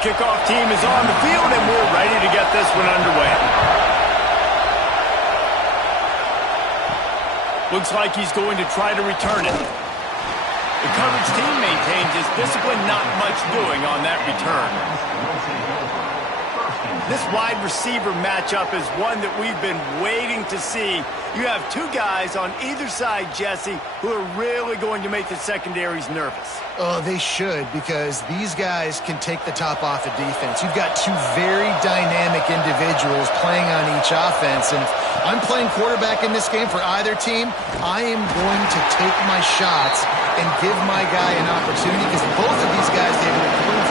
kickoff team is on the field, and we're ready to get this one underway. Looks like he's going to try to return it. The coverage team maintains his discipline, not much doing on that return. This wide receiver matchup is one that we've been waiting to see. You have two guys on either side, Jesse, who are really going to make the secondaries nervous. Oh, they should, because these guys can take the top off of defense. You've got two very dynamic individuals playing on each offense, and if I'm playing quarterback in this game for either team, I am going to take my shots and give my guy an opportunity, because both of these guys, they've been proven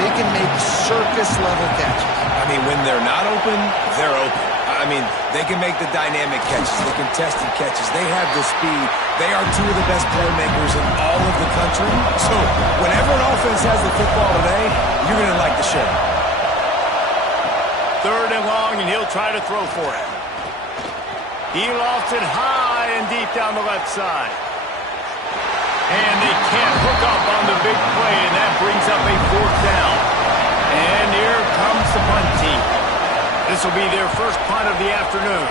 they can make circus-level catches. I mean, when they're not open, they're open. I mean, they can make the dynamic catches, the contested catches. They have the speed. They are two of the best playmakers in all of the country. So whenever an offense has the football today, you're going to like the show. Third and long, and he'll try to throw for it. He lofts it high and deep down the left side. And they can't hook up on the big play, and that brings up a fourth down. And here comes the punt team. This will be their first punt of the afternoon.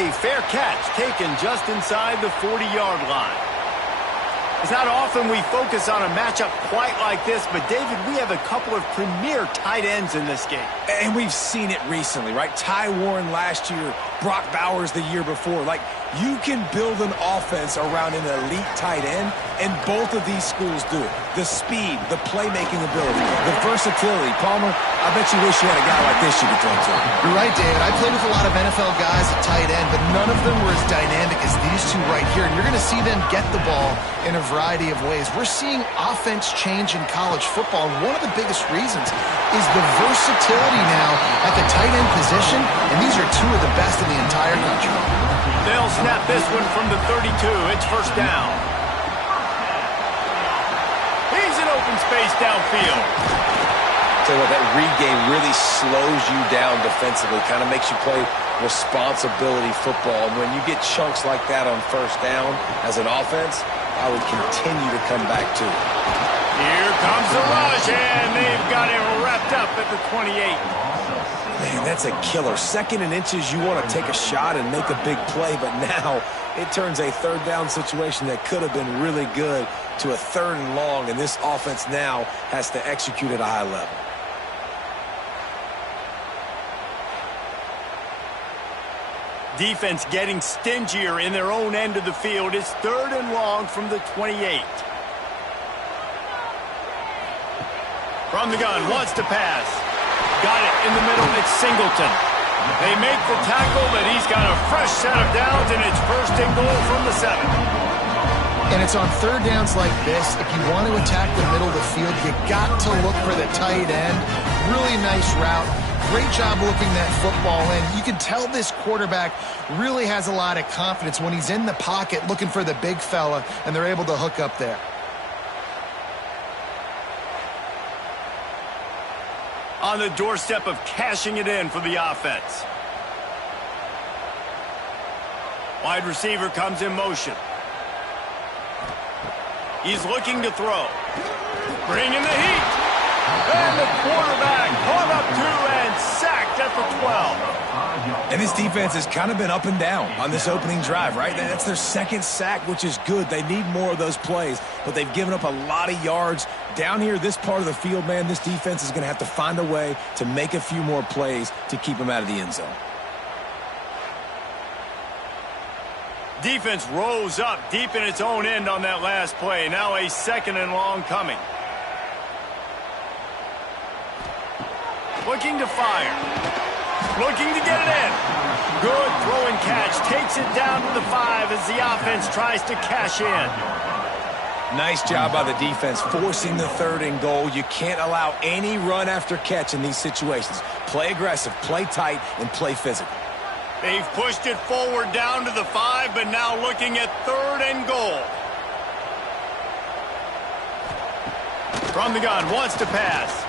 A fair catch taken just inside the 40-yard line. It's not often we focus on a matchup quite like this, but David, we have a couple of premier tight ends in this game. And we've seen it recently, right? Ty Warren last year, Brock Bowers the year before. Like, you can build an offense around an elite tight end, and both of these schools do it. The speed, the playmaking ability, the versatility. Palmer, I bet you wish you had a guy like this you could throw to. You're right, David. I played with a lot of NFL guys at tight end, but none of them were as dynamic as these two right here. And you're going to see them get the ball in a variety of ways. We're seeing offense change in college football, and one of the biggest reasons is the versatility now at the tight end position, and these are two of the best in the entire country. They'll snap this one from the 32. It's first down. He's in open space downfield. Tell you what, that read game really slows you down defensively, kind of makes you play responsibility football. And when you get chunks like that on first down as an offense, I would continue to come back to it. Here comes the rush, and they've got it wrapped up at the 28. Man, that's a killer. Second and inches, you want to take a shot and make a big play, but now it turns a third down situation that could have been really good to a third and long, and this offense now has to execute at a high level. Defense getting stingier in their own end of the field. It's third and long from the 28. From the gun, wants to pass. Got it in the middle, it's Singleton. They make the tackle, but he's got a fresh set of downs, and it's first and goal from the 7. And it's on third downs like this. If you want to attack the middle of the field, you got to look for the tight end. Really nice route. Great job looking that football in. You can tell this quarterback really has a lot of confidence when he's in the pocket looking for the big fella, and they're able to hook up there. On the doorstep of cashing it in for the offense. Wide receiver comes in motion. He's looking to throw. Bringing the heat. And the quarterback caught up to and sacked at the 12. And this defense has kind of been up and down on this opening drive, right? That's their second sack, which is good. They need more of those plays, but they've given up a lot of yards. Down here, this part of the field, man, this defense is going to have to find a way to make a few more plays to keep them out of the end zone. Defense rose up deep in its own end on that last play. Now a second and long coming. Looking to fire. Looking to get it in. Good throw and catch. Takes it down to the 5 as the offense tries to cash in. Nice job by the defense forcing the third and goal. You can't allow any run after catch in these situations. Play aggressive, play tight, and play physical. They've pushed it forward down to the 5, but now looking at third and goal. From the gun, wants to pass.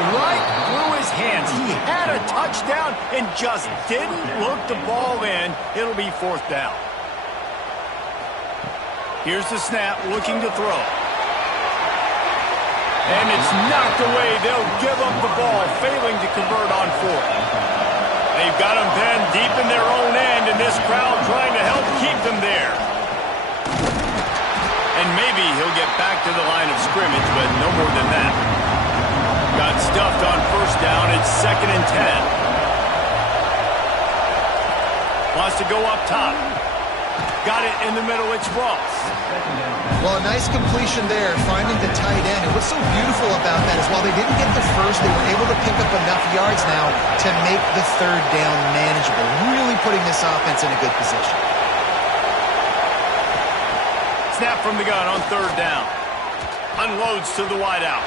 Right through his hands. He had a touchdown and just didn't look the ball in. It'll be fourth down. Here's the snap, looking to throw. And it's knocked away. They'll give up the ball, failing to convert on fourth. They've got them pinned deep in their own end, and this crowd trying to help keep them there. And maybe he'll get back to the line of scrimmage, but no more than that. Got stuffed on first down. It's 2nd and 10. Wants to go up top. Got it in the middle. It's Ross. Well, a nice completion there, finding the tight end. And what's so beautiful about that is while they didn't get the first, they were able to pick up enough yards now to make the third down manageable, really putting this offense in a good position. Snap from the gun on third down. Unloads to the wideout.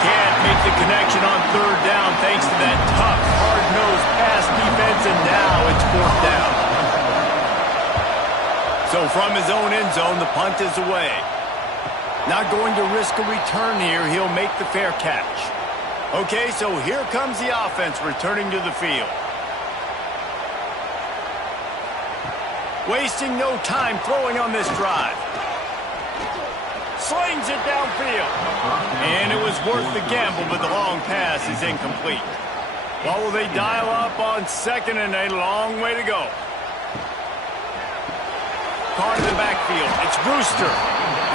Can't make the connection on third down thanks to that tough, hard-nosed pass defense, and now it's fourth down. So from his own end zone, the punt is away. Not going to risk a return here. He'll make the fair catch. Okay, so here comes the offense returning to the field. Wasting no time throwing on this drive. Slings it downfield. And it was worth the gamble, but the long pass is incomplete. What will they dial up on second and a long way to go? Part of the backfield. It's Brewster.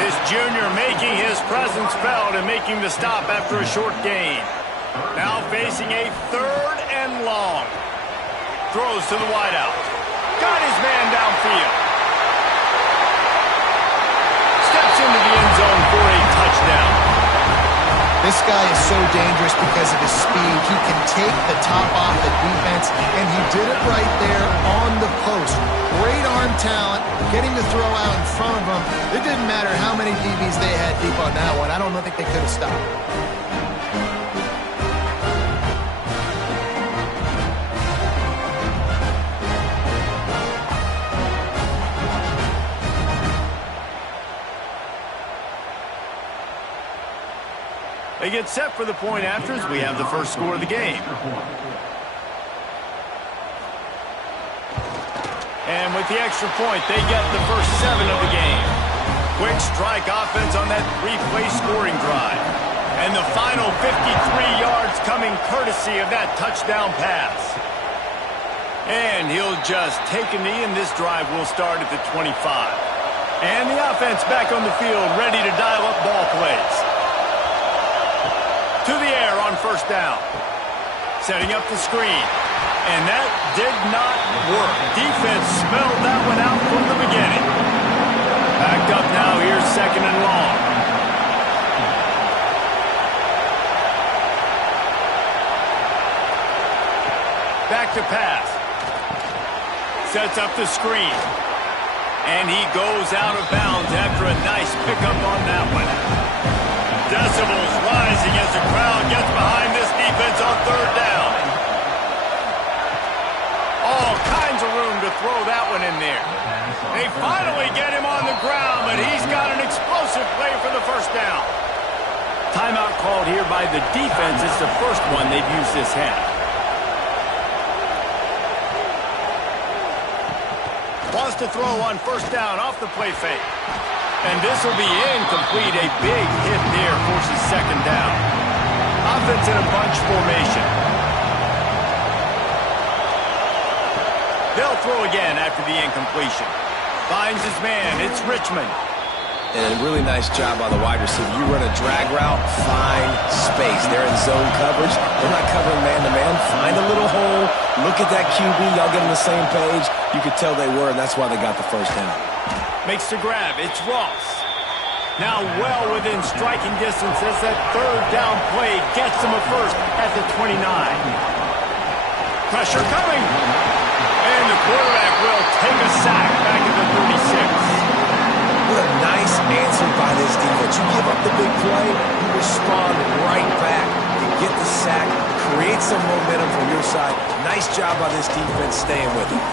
This junior making his presence felt and making the stop after a short gain. Now facing a 3rd and long. Throws to the wideout. Got his man downfield. Steps into the end zone for a touchdown. This guy is so dangerous because of his speed. He can take the top off the defense, and he did it right there on the post. Great arm talent, getting the throw out in front of him. It didn't matter how many DBs they had deep on that one. I don't think they could have stopped. They get set for the point after as we have the first score of the game. And with the extra point, they get the first 7 of the game. Quick strike offense on that 3-play scoring drive. And the final 53 yards coming courtesy of that touchdown pass. And he'll just take a knee, and this drive will start at the 25. And the offense back on the field, ready to dial up ball plays. To the air on first down. Setting up the screen. And that did not work. Defense smelled that one out from the beginning. Backed up now. Here's 2nd and long. Back to pass. Sets up the screen. And he goes out of bounds after a nice pickup on that one. Decibels rising as the crowd gets behind this defense on third down. All kinds of room to throw that one in there. They finally get him on the ground, but he's got an explosive play for the first down. Timeout called here by the defense. It's the first one they've used this half. Wants to throw on first down off the play fake. And this will be incomplete. A big hit there forces 2nd down. Offense in a bunch formation. They'll throw again after the incompletion. Finds his man. It's Richmond. And a really nice job on the wide receiver. You run a drag route, find space. They're in zone coverage. They're not covering man-to-man. Find a little hole. Look at that QB. Y'all get on the same page. You could tell they were, and that's why they got the first down. Makes the grab. It's Ross. Now well within striking distance as that 3rd down play gets him a first at the 29. Pressure coming. And the quarterback will take a sack back at the 36. What a nice answer by this defense. You give up the big play, you respond right back. You get the sack, create some momentum from your side. Nice job by this defense staying with it.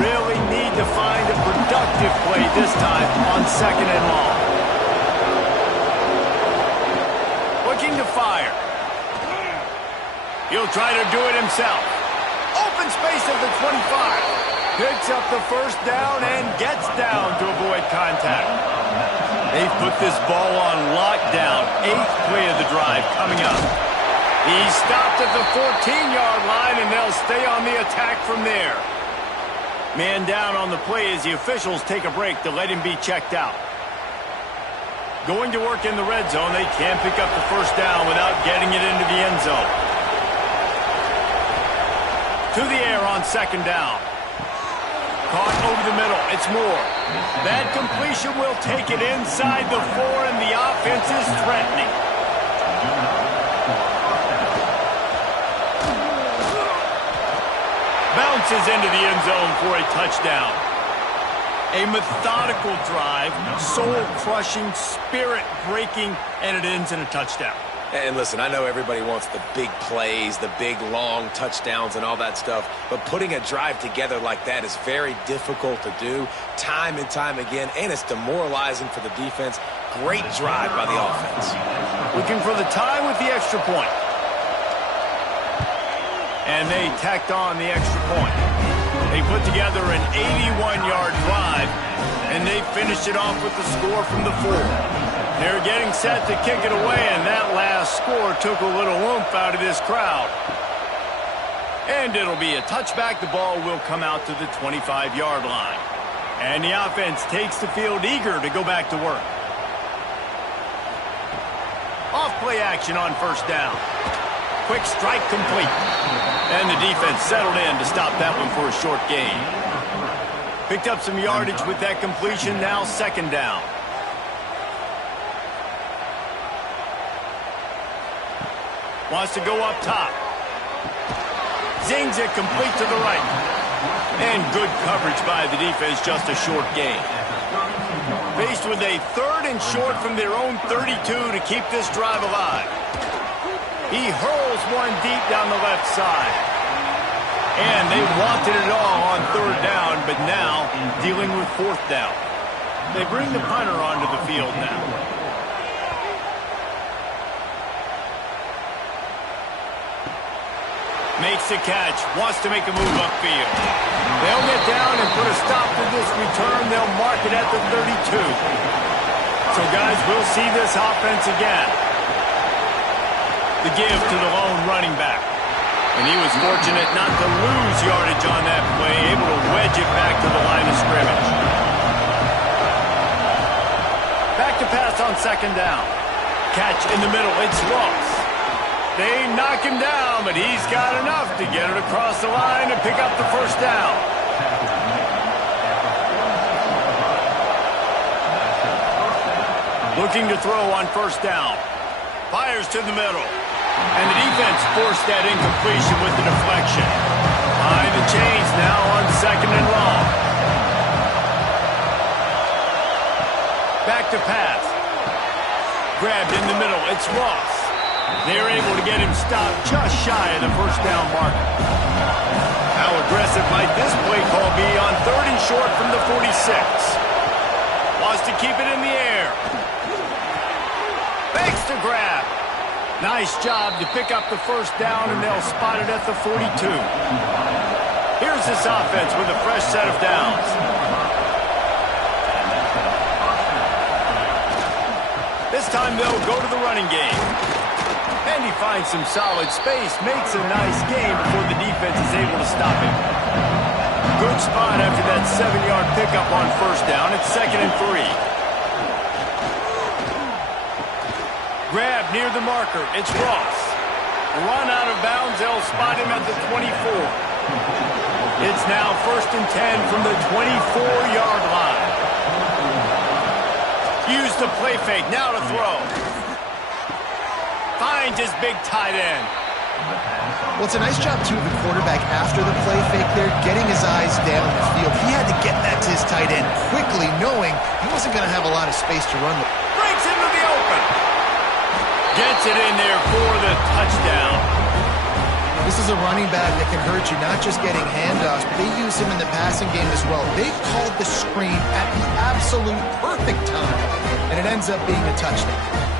Really need to find a productive play this time on 2nd and long. Looking to fire. He'll try to do it himself. Open space at the 25. Picks up the first down and gets down to avoid contact. They've put this ball on lockdown. 8th play of the drive coming up. He's stopped at the 14-yard line, and they'll stay on the attack from there. Man down on the play as the officials take a break to let him be checked out. Going to work in the red zone, they can't pick up the first down without getting it into the end zone. To the air on 2nd down. Caught over the middle. It's Moore. That completion will take it inside the 4, and the offense is threatening. Bounces into the end zone for a touchdown. A methodical drive, soul-crushing, spirit-breaking, and it ends in a touchdown. And listen, I know everybody wants the big plays, the big, long touchdowns and all that stuff, but putting a drive together like that is very difficult to do time and time again, and it's demoralizing for the defense. Great drive by the offense. Looking for the tie with the extra point. And they tacked on the extra point. They put together an 81-yard drive, and they finished it off with the score from the 4. They're getting set to kick it away, and that last score took a little oomph out of this crowd. And it'll be a touchback. The ball will come out to the 25-yard line. And the offense takes the field eager to go back to work. Off-play action on 1st down. Quick strike complete. And the defense settled in to stop that one for a short gain. Picked up some yardage with that completion. Now 2nd down. Wants to go up top. Zings it complete to the right. And good coverage by the defense, just a short gain. Faced with a 3rd and short from their own 32 to keep this drive alive. He hurls one deep down the left side. And they wanted it all on 3rd down, but now dealing with 4th down. They bring the punter onto the field now. Makes the catch, wants to make a move upfield. They'll get down and put a stop to this return. They'll mark it at the 32. So, guys, we'll see this offense again. The give to the lone running back. And he was fortunate not to lose yardage on that play, able to wedge it back to the line of scrimmage. Back to pass on 2nd down. Catch in the middle, it's lost. They knock him down, but he's got enough to get it across the line and pick up the 1st down. Looking to throw on 1st down. Fires to the middle. And the defense forced that incompletion with the deflection. Behind the chains now on 2nd and long. Back to pass. Grabbed in the middle. It's Ross. They're able to get him stopped just shy of the 1st down marker. How aggressive might this play call be on 3rd and short from the 46? Wants to keep it in the air. Fakes to grab. Nice job to pick up the 1st down, and they'll spot it at the 42. Here's this offense with a fresh set of downs. This time they'll go to the running game. And he finds some solid space, makes a nice game before the defense is able to stop him. Good spot after that 7-yard pickup on 1st down. It's 2nd and 3. Grab near the marker. It's Ross. Run out of bounds. They'll spot him at the 24. It's now 1st and 10 from the 24-yard line. Use the play fake. Now to throw. Finds his big tight end. Well, it's a nice job, too, of the quarterback after the play fake there, getting his eyes down the field. He had to get that to his tight end quickly, knowing he wasn't going to have a lot of space to run. Breaks into the open. Gets it in there for the touchdown. This is a running back that can hurt you, not just getting handoffs, but they use him in the passing game as well. They called the screen at the absolute perfect time, and it ends up being a touchdown.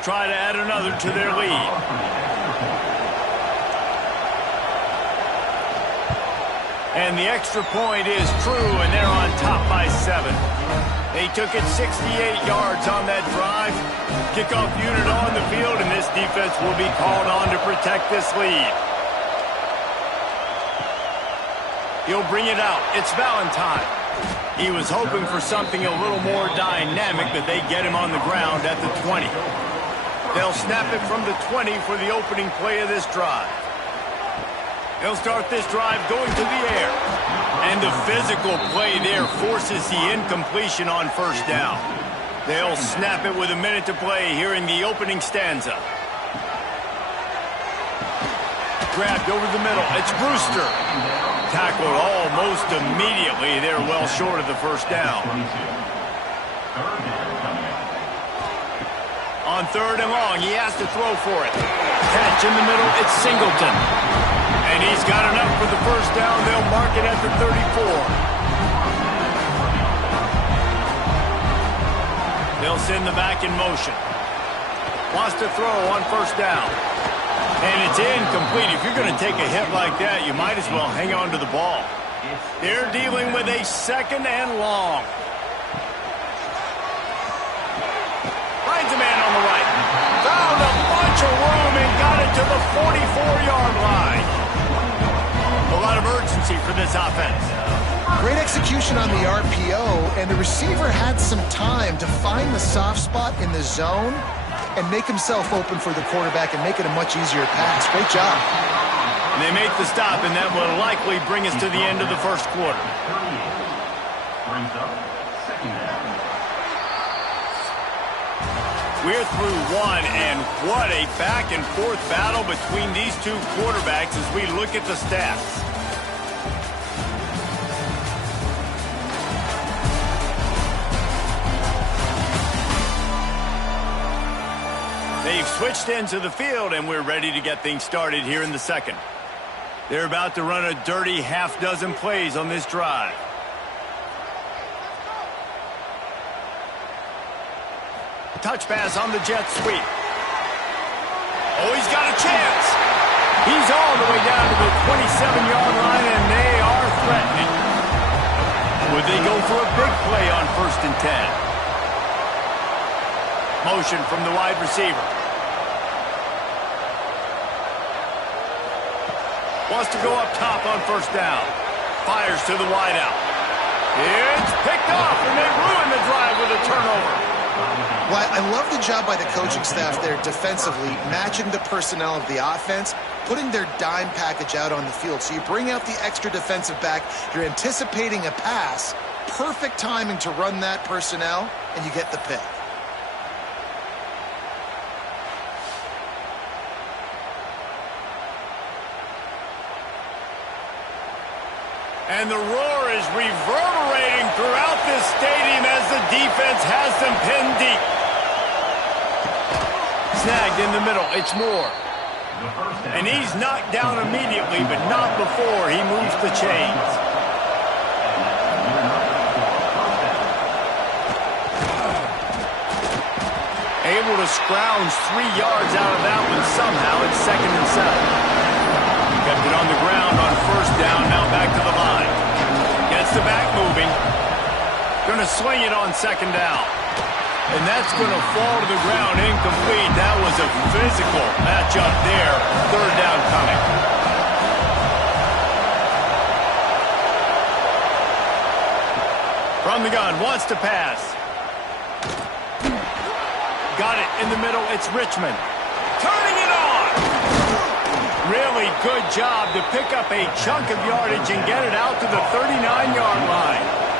They'll try to add another to their lead. And the extra point is true, and they're on top by 7. They took it 68 yards on that drive. Kickoff unit on the field, and this defense will be called on to protect this lead. He'll bring it out. It's Valentine. He was hoping for something a little more dynamic, but they get him on the ground at the 20. They'll snap it from the 20 for the opening play of this drive. They'll start this drive going to the air. And the physical play there forces the incompletion on first down. They'll snap it with a minute to play here in the opening stanza. Grabbed over the middle. It's Brewster. Tackled almost immediately. They're well short of the first down. On 3rd and long, he has to throw for it. Catch in the middle. It's Singleton. And he's got enough for the first down. They'll mark it at the 34. They'll send the back in motion. Wants to throw on first down. And it's incomplete. If you're going to take a hit like that, you might as well hang on to the ball. They're dealing with a 2nd and long. Finds a man on the right. Found a bunch of room and got it to the 44-yard line. A lot of urgency for this offense. Great execution on the RPO, and the receiver had some time to find the soft spot in the zone and make himself open for the quarterback and make it a much easier pass. Great job. And they make the stop, and that will likely bring us to the end of the first quarter. We're through one, and what a back-and-forth battle between these two quarterbacks as we look at the stats. They've switched into the field, and we're ready to get things started here in the second. They're about to run a dirty half-dozen plays on this drive. Touch pass on the jet sweep. Oh, he's got a chance. He's all the way down to the 27-yard line, and they are threatening. Would they go for a big play on 1st and 10? Motion from the wide receiver. Wants to go up top on first down. Fires to the wideout. It's picked off, and they ruin the drive with a turnover. Well, I love the job by the coaching staff there defensively, matching the personnel of the offense, putting their dime package out on the field. So you bring out the extra defensive back, you're anticipating a pass, perfect timing to run that personnel, and you get the pick. And the roar is reverberating throughout this stadium as the defense has them pinned deep. Snagged in the middle. It's Moore. And he's knocked down immediately, but not before he moves the chains. Able to scrounge 3 yards out of that one somehow. It's 2nd and 7. Kept it on the ground on first down, now back to the line. Gets the back moving. Going to swing it on 2nd down. And that's going to fall to the ground incomplete. That was a physical matchup there. 3rd down coming. From the gun, wants to pass. Got it in the middle, it's Richmond. Turning it on! Really good job to pick up a chunk of yardage and get it out to the 39-yard line.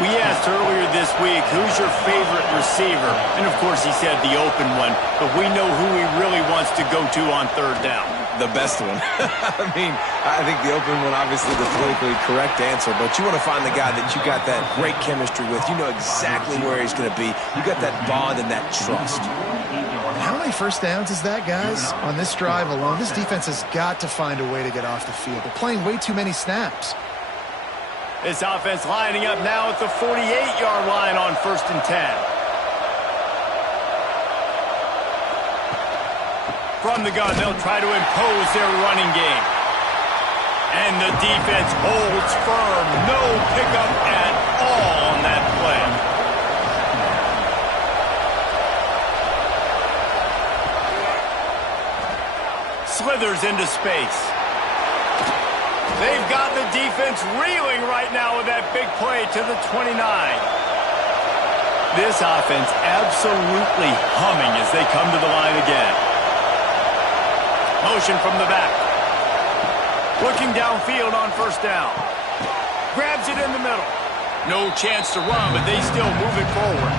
We asked earlier this week, who's your favorite receiver? And, of course, he said the open one, but we know who he really wants to go to on 3rd down. The best one. I mean, I think the open one, obviously the politically correct answer, but you want to find the guy that you got that great chemistry with. You know exactly where he's going to be. You got that bond and that trust. How many first downs is that, guys? On this drive alone, this defense has got to find a way to get off the field. They're playing way too many snaps. This offense lining up now at the 48-yard line on 1st and 10. From the gun, they'll try to impose their running game. And the defense holds firm. No pickup at all on that play. Slithers into space. They've got the defense reeling right now with that big play to the 29. This offense absolutely humming as they come to the line again. Motion from the back. Looking downfield on first down. Grabs it in the middle. No chance to run, but they still move it forward.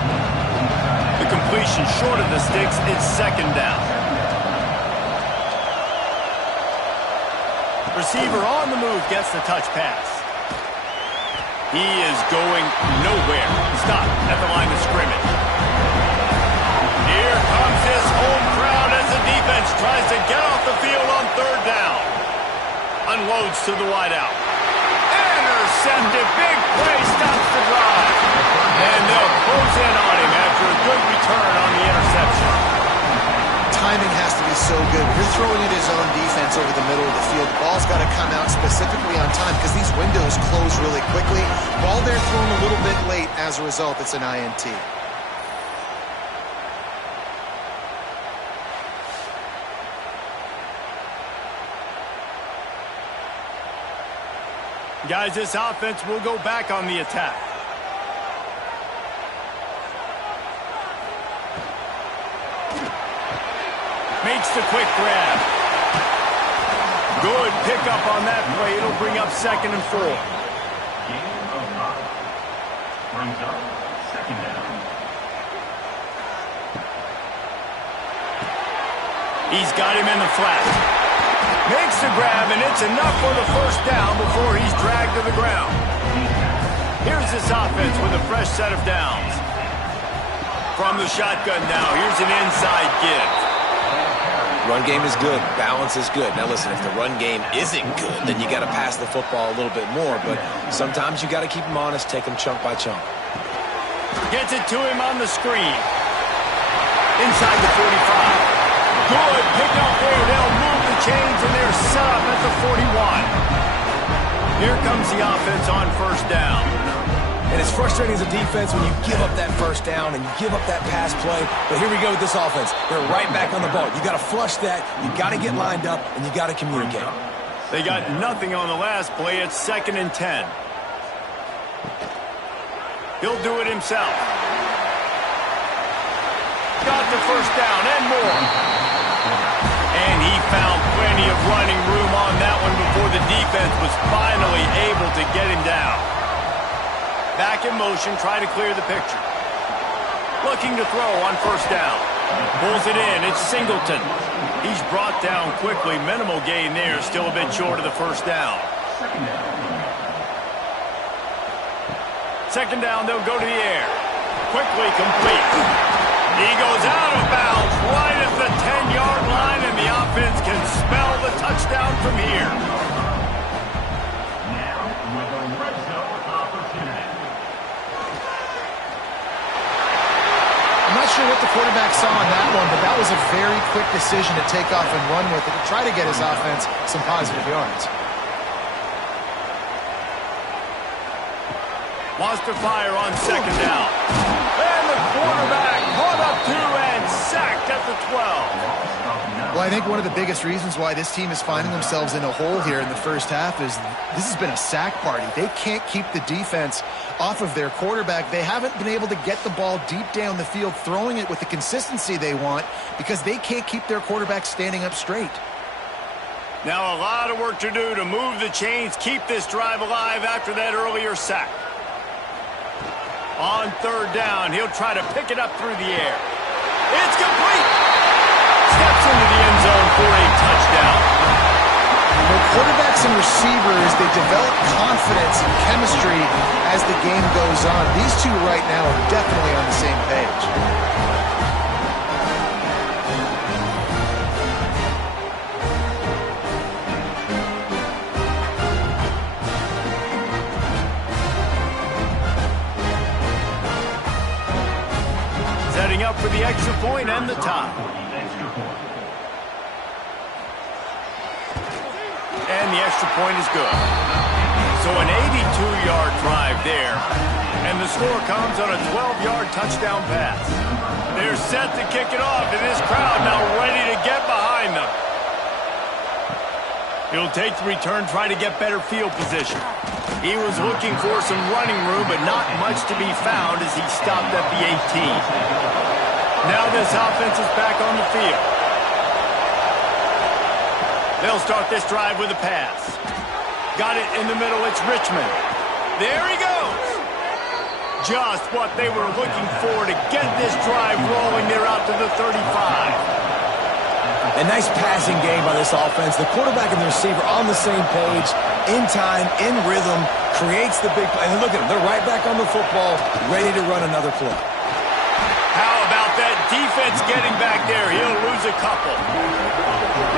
The completion short of the sticks. It's second down. Receiver on the move gets the touch pass. He is going nowhere. Stop at the line of scrimmage. Here comes this home crowd as the defense tries to get off the field on third down. Unloads to the wideout. Intercepted. Big play stops the drive. And they'll close in on him after a good return on the interception. Timing has to be so good. You're throwing it his own defense over the middle of the field. The ball's got to come out specifically on time because these windows close really quickly. Ball there thrown a little bit late. As a result, it's an INT. Guys, this offense will go back on the attack. Makes the quick grab. Good pickup on that play. It'll bring up 2nd and 4. Brings up 2nd down. He's got him in the flat. Makes the grab, and it's enough for the first down before he's dragged to the ground. Here's this offense with a fresh set of downs. From the shotgun now, here's an inside give. Run game is good. Balance is good. Now listen, if the run game isn't good, then you got to pass the football a little bit more. But sometimes you got to keep them honest, take them chunk by chunk. Gets it to him on the screen. Inside the 45. Good pick up there. They'll move the chains, and they're set up at the 41. Here comes the offense on first down. And it's frustrating as a defense when you give up that first down and you give up that pass play. But here we go with this offense. They're right back on the ball. You got to flush that. You got to get lined up, and you got to communicate. They got nothing on the last play. It's 2nd and 10. He'll do it himself. Got the first down and more. And he found plenty of running room on that one before the defense was finally able to get him down. Back in motion, try to clear the picture. Looking to throw on first down. Pulls it in, it's Singleton. He's brought down quickly, minimal gain there, still a bit short of the first down. Second down, they'll go to the air. Quickly complete. He goes out of bounds right at the 10-yard line, and the offense can spell the touchdown from here. Now with a red zone opportunity. I'm not sure what the quarterback saw on that one, but that was a very quick decision to take off and run with it to try to get his offense some positive yards. Wants to fire on second down. And the quarterback caught up to and sacked at the 12. Well, I think one of the biggest reasons why this team is finding themselves in a hole here in the first half is this has been a sack party. They can't keep the defense off of their quarterback. They haven't been able to get the ball deep down the field, throwing it with the consistency they want because they can't keep their quarterback standing up straight. Now a lot of work to do to move the chains, keep this drive alive after that earlier sack. On third down, he'll try to pick it up through the air. It's complete. Steps into the end zone for a touchdown. The quarterbacks and receivers, they develop confidence and chemistry as the game goes on. These two right now are definitely on the same page. Setting up for the extra point and the tie. the extra point is good. So an 82-yard drive there, and the score comes on a 12-yard touchdown pass. They're set to kick it off, and this crowd now ready to get behind them. He'll take the return, try to get better field position. He was looking for some running room, but not much to be found as he stopped at the 18. Now this offense is back on the field. They'll start this drive with a pass. Got it in the middle, it's Richmond. There he goes. Just what they were looking for to get this drive rolling. They're out to the 35. A nice passing game by this offense. The quarterback and the receiver on the same page, in time, in rhythm, creates the big play. And look at them, they're right back on the football, ready to run another play. How about that defense getting back there? He'll lose a couple.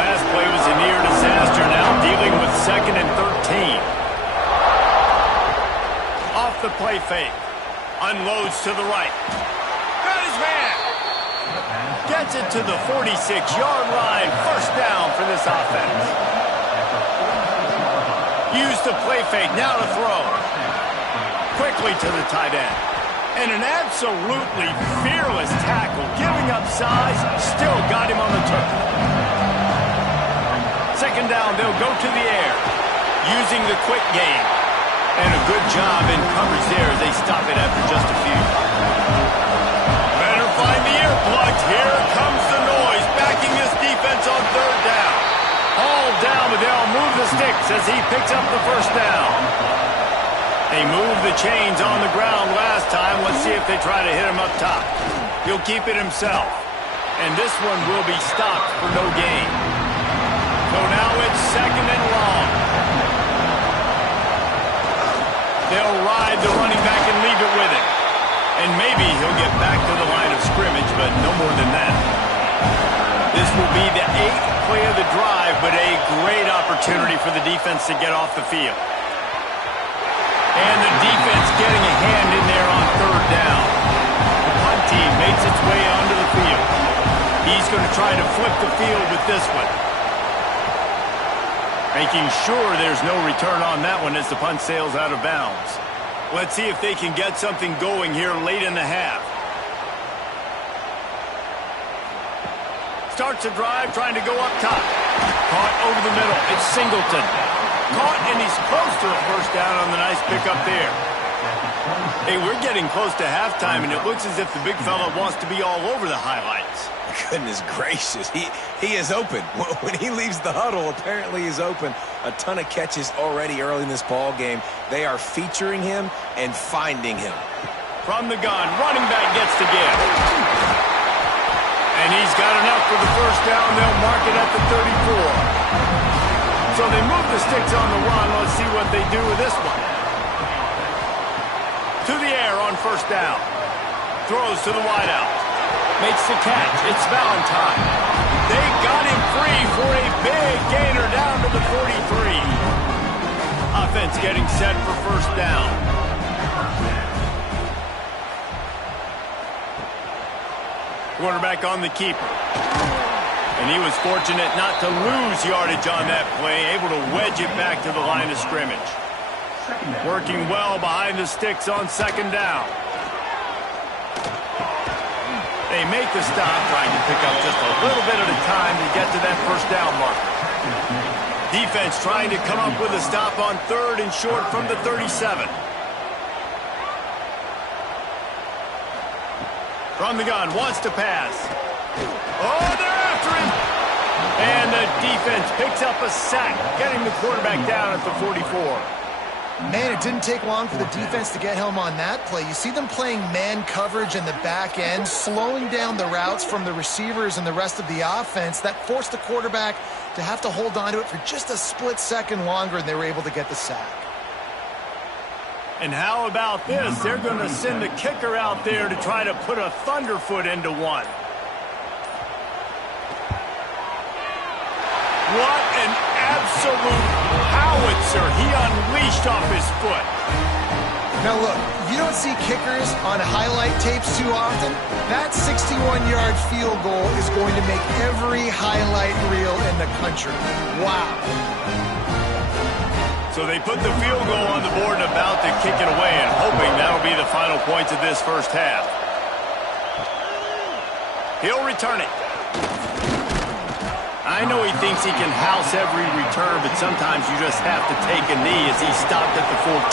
Last play was a near disaster, now dealing with 2nd and 13. Off the play fake. Unloads to the right. Got his man. Gets it to the 46-yard line. First down for this offense. Use the play fake. Now to throw. Quickly to the tight end. And an absolutely fearless tackle. Giving up size. Still got him on the turf. Second down, they'll go to the air. Using the quick game. And a good job in coverage there as they stop it after just a few. Better find the earplugs. Here comes the noise. Backing this defense on third down. All down, but they'll move the sticks as he picks up the first down. They moved the chains on the ground last time. Let's see if they try to hit him up top. He'll keep it himself. And this one will be stopped for no gain. So now it's 2nd and long. They'll ride the running back and leave it with him. And maybe he'll get back to the line of scrimmage, but no more than that. This will be the 8th play of the drive, but a great opportunity for the defense to get off the field. And the defense getting a hand in there on third down. The punt team makes its way onto the field. He's going to try to flip the field with this one. Making sure there's no return on that one as the punt sails out of bounds. Let's see if they can get something going here late in the half. Starts a drive, trying to go up top. Caught over the middle. It's Singleton. Caught, and he's close to a first down on the nice pickup there. Hey, we're getting close to halftime, and it looks as if the big fella wants to be all over the highlights. Goodness gracious, he is open. When he leaves the huddle, apparently he's open. A ton of catches already early in this ball game. They are featuring him and finding him. From the gun, running back gets the give. And he's got enough for the first down. They'll mark it at the 34. So they move the sticks on the run. Let's see what they do with this one. To the air on first down. Throws to the wideout. Makes the catch. It's Valentine. They got him free for a big gainer down to the 43. Offense getting set for first down. Quarterback on the keeper. And he was fortunate not to lose yardage on that play, able to wedge it back to the line of scrimmage. Working well behind the sticks on second down. They make the stop, trying to pick up just a little bit at a time to get to that first down marker. Defense trying to come up with a stop on third and short from the 37. From the gun, wants to pass. Oh, they're after him! And the defense picks up a sack, getting the quarterback down at the 44. Man, it didn't take long for the defense to get home on that play. You see them playing man coverage in the back end, slowing down the routes from the receivers and the rest of the offense. That forced the quarterback to have to hold on to it for just a split second longer, and they were able to get the sack. And how about this? They're going to send the kicker out there to try to put a thunderfoot into one. What an absolute howitzer he unleashed off his foot. Now look, you don't see kickers on highlight tapes too often. That 61-yard field goal is going to make every highlight reel in the country. Wow. So they put the field goal on the board and about to kick it away and hoping that'll be the final points of this first half. He'll return it. I know he thinks he can house every return, but sometimes you just have to take a knee as he stopped at the 14.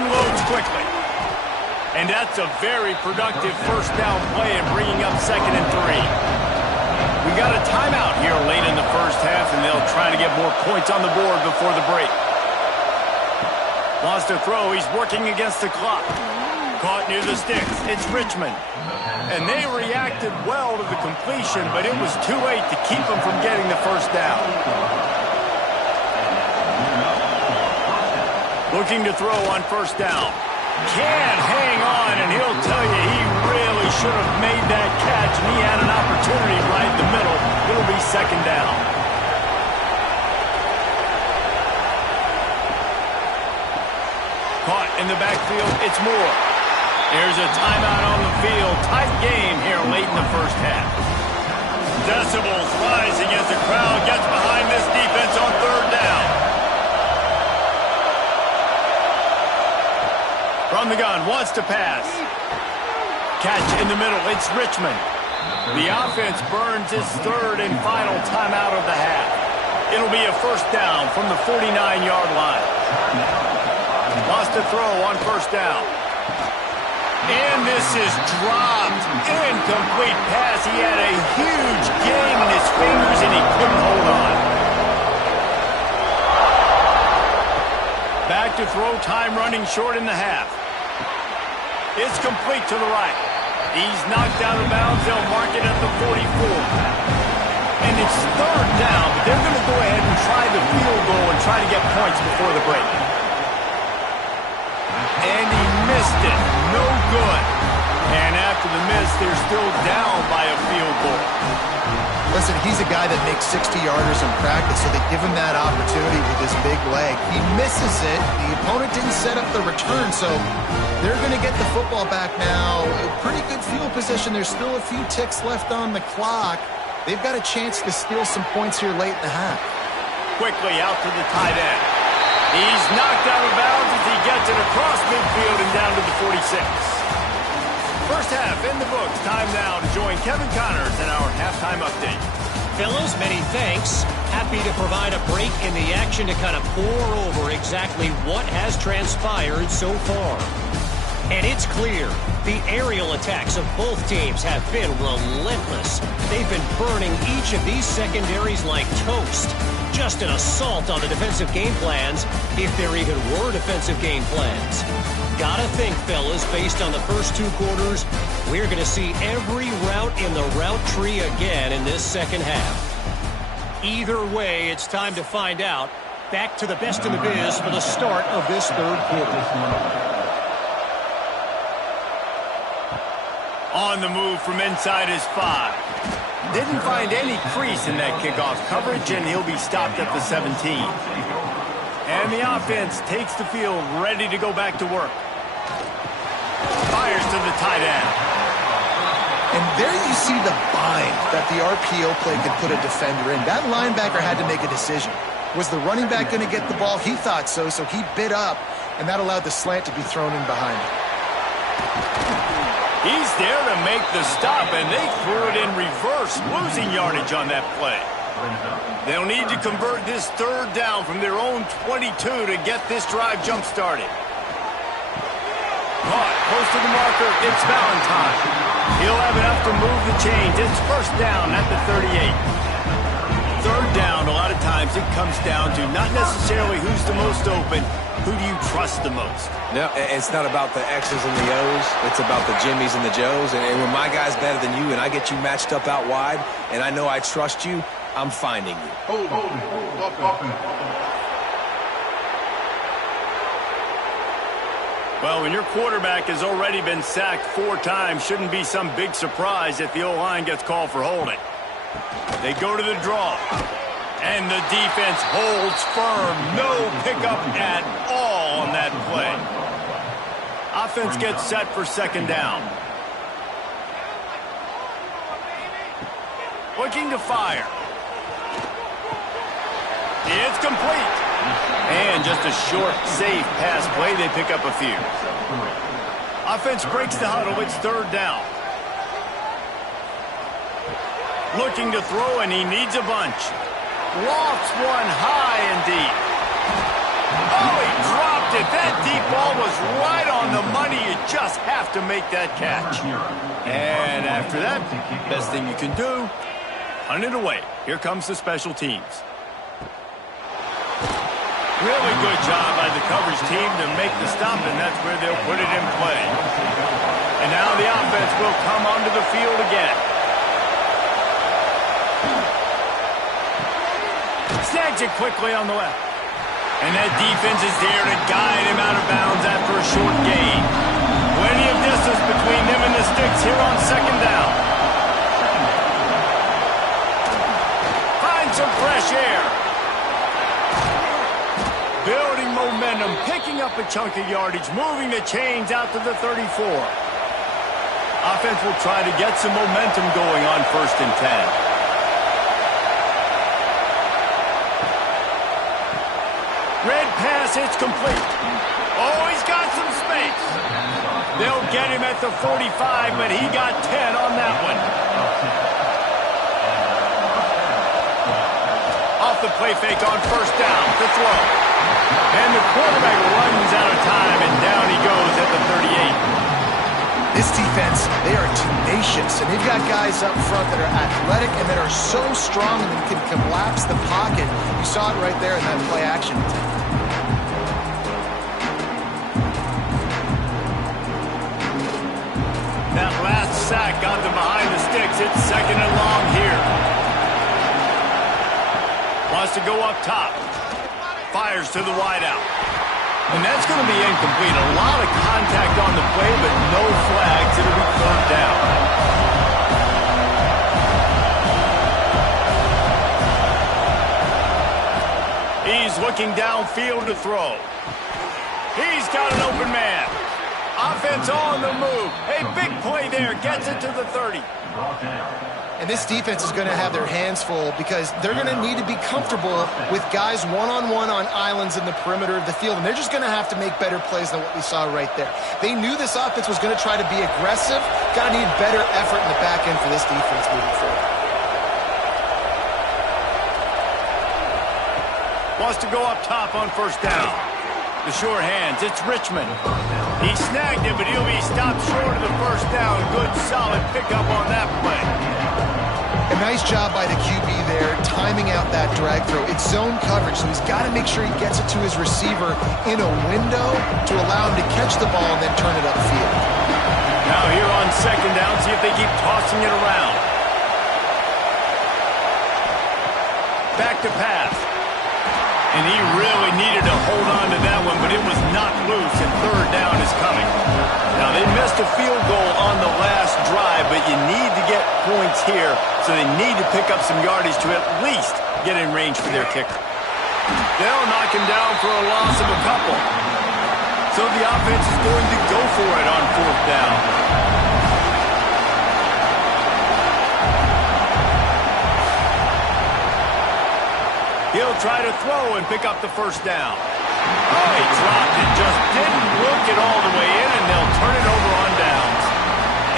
Unloads quickly. And that's a very productive first down play and bringing up 2nd and 3. We got a timeout here late in the first half, and they'll try to get more points on the board before the break. Wants to throw. He's working against the clock. Caught near the sticks. It's Richmond. And they reacted well to the completion, but it was too late to keep them from getting the first down. Looking to throw on first down. Can't hang on, and he'll tell you he really should have made that catch, and he had an opportunity right in the middle. It'll be 2nd down. Caught in the backfield, it's Moore. There's a timeout on the field. Tight game here late in the first half. Decibels rising as the crowd gets behind this defense on 3rd down. From the gun, wants to pass. Catch in the middle, it's Richmond. The offense burns his 3rd and final timeout of the half. It'll be a first down from the 49-yard line. Wants to throw on first down. And this is dropped. Incomplete pass. He had a huge gain in his fingers and he couldn't hold on. Back to throw, time running short in the half. It's complete to the right. He's knocked out of bounds. They'll mark it at the 44. And it's 3rd down, but they're going to go ahead and try the field goal and try to get points before the break. And he missed it. No good. And after the miss, they're still down by a field goal. Listen, he's a guy that makes 60-yarders in practice, so they give him that opportunity with his big leg. He misses it. The opponent didn't set up the return, so they're going to get the football back now. A pretty good field position. There's still a few ticks left on the clock. They've got a chance to steal some points here late in the half. Quickly out to the tight end. He's knocked out of bounds as he gets it across midfield and down to the 46. First half in the books. Time now to join Kevin Connors in our halftime update. Fellows, many thanks. Happy to provide a break in the action to kind of pour over exactly what has transpired so far. And it's clear, the aerial attacks of both teams have been relentless. They've been burning each of these secondaries like toast. Just an assault on the defensive game plans, if there even were defensive game plans. Gotta think, fellas, based on the first 2 quarters, we're going to see every route in the route tree again in this second half. Either way, it's time to find out. Back to the best in the biz for the start of this 3rd quarter. On the move from inside his 5. Didn't find any crease in that kickoff coverage, and he'll be stopped at the 17. And the offense takes the field, ready to go back to work. Fires to the tight end. And there you see the bind that the RPO play could put a defender in. That linebacker had to make a decision. Was the running back going to get the ball? He thought so, so he bit up, and that allowed the slant to be thrown in behind him. He's there to make the stop, and they threw it in reverse, losing yardage on that play. They'll need to convert this 3rd down from their own 22 to get this drive jump-started. Caught close to the marker, it's Valentine. He'll have enough to move the chains. It's first down at the 38. 3rd down, a lot of times it comes down to not necessarily who's the most open, who do you trust the most? No, it's not about the X's and the O's. It's about the Jimmys and the Joes. And when my guy's better than you and I get you matched up out wide and I know I trust you, I'm finding you. Well, when your quarterback has already been sacked 4 times, shouldn't be some big surprise if the O-line gets called for holding. They go to the draw. And the defense holds firm. No pickup at all on that play. Offense gets set for 2nd down. Looking to fire. It's complete. And just a short, safe pass play. They pick up a few. Offense breaks the huddle. It's third down. Looking to throw, and he needs a bunch. Lofts one high and deep. Oh, he dropped it. That deep ball was right on the money. You just have to make that catch. And after that, best thing you can do, hunt it away. Here comes the special teams. Really good job by the coverage team to make the stop, and that's where they'll put it in play. And now the offense will come onto the field again. Snags it quickly on the left. And that defense is there to guide him out of bounds after a short gain. Plenty of distance between them and the sticks here on second down. Find some fresh air. Building momentum, picking up a chunk of yardage, moving the chains out to the 34. Offense will try to get some momentum going on 1st and 10. Red pass, it's complete. Oh, he's got some space. They'll get him at the 45, but he got 10 on that one. Off the play fake on 1st down to throw. And the quarterback runs out of time, and down he goes at the 38. This defense, they are tenacious, and they've got guys up front that are athletic and that are so strong and can collapse the pocket. You saw it right there in that play action. That last sack got them behind the sticks. It's 2nd and long here. Wants to go up top. Fires to the wideout. And that's going to be incomplete. A lot of contact on the play, but no flags. It'll be 3rd down. He's looking downfield to throw. He's got an open man. Offense on the move. A big play there. Gets it to the 30. And this defense is going to have their hands full because they're going to need to be comfortable with guys one-on-one on islands in the perimeter of the field. And they're just going to have to make better plays than what we saw right there. They knew this offense was going to try to be aggressive. Got to need better effort in the back end for this defense moving forward. Wants to go up top on 1st down. The sure hands. It's Richmond. He snagged it, but he'll be stopped short of the 1st down. Good, solid pickup on that play. A nice job by the QB there, timing out that drag throw. It's zone coverage, so he's got to make sure he gets it to his receiver in a window to allow him to catch the ball and then turn it upfield. Now here on 2nd down, see if they keep tossing it around. Back to pass. And he really needed to hold on to that one, but it was not loose, and 3rd down is coming. Now, they missed a field goal on the last drive, but you need to get points here, so they need to pick up some yardage to at least get in range for their kicker. They'll knock him down for a loss of a couple. So the offense is going to go for it on 4th down. He'll try to throw and pick up the 1st down. Oh, he dropped it. Just didn't look it all the way in, and they'll turn it over on downs.